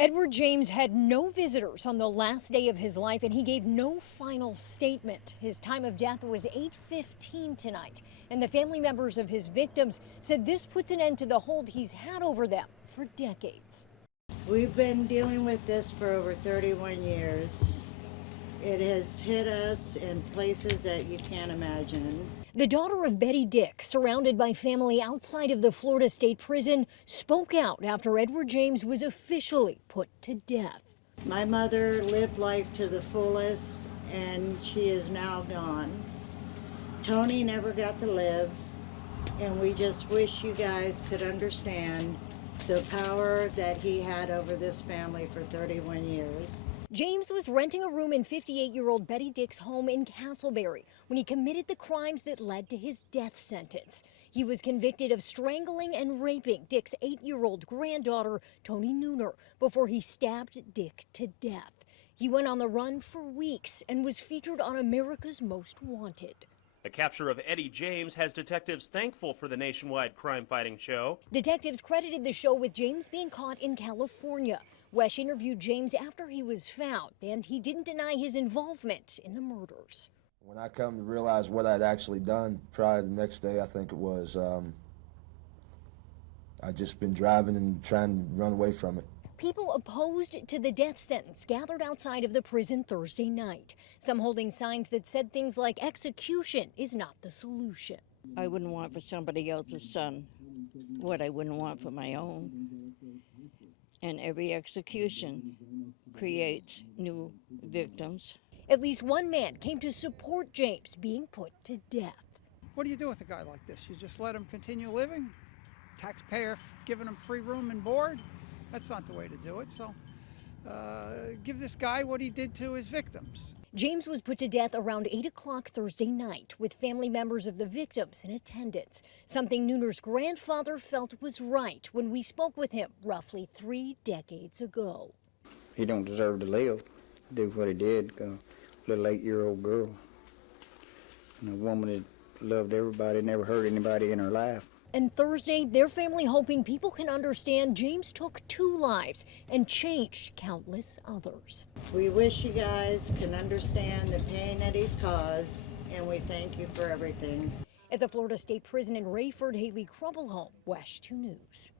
Edward James had no visitors on the last day of his life, and he gave no final statement. His time of death was 8:15 tonight, and the family members of his victims said this puts an end to the hold he's had over them for decades. We've been dealing with this for over 31 years. It has hit us in places that you can't imagine. The daughter of Betty Dick, surrounded by family outside of the Florida State Prison, spoke out after Edward James was officially put to death. My mother lived life to the fullest, and she is now gone. Tony never got to live, and we just wish you guys could understand the power that he had over this family for 31 years. James was renting a room in 58-year-old Betty Dick's home in Castleberry when he committed the crimes that led to his death sentence. He was convicted of strangling and raping Dick's 8-year-old granddaughter, Tony Nooner, before he stabbed Dick to death. He went on the run for weeks and was featured on America's Most Wanted. The capture of Eddie James has detectives thankful for the nationwide crime-fighting show. Detectives credited the show with James being caught in California. WESH interviewed James after he was found, and he didn't deny his involvement in the murders. When I come to realize what I'd actually done, probably the next day, I think it was, I'd just been driving and trying to run away from it. People opposed to the death sentence gathered outside of the prison Thursday night, some holding signs that said things like execution is not the solution. I wouldn't want for somebody else's son what I wouldn't want for my own. And every execution creates new victims. At least one man came to support James being put to death. What do you do with a guy like this? You just let him continue living? Taxpayer giving him free room and board? That's not the way to do it. So give this guy what he did to his victims. James was put to death around 8 o'clock Thursday night with family members of the victims in attendance, something Nooner's grandfather felt was right when we spoke with him roughly 3 decades ago. He don't deserve to live, do what he did. Little 8-year-old girl, and a woman that loved everybody, never hurt anybody in her life. And Thursday, their family hoping people can understand James took 2 lives and changed countless others. We wish you guys can understand the pain that he's caused, and we thank you for everything. At the Florida State Prison in Rayford, Hayley, Crombleholme, WESH 2 News.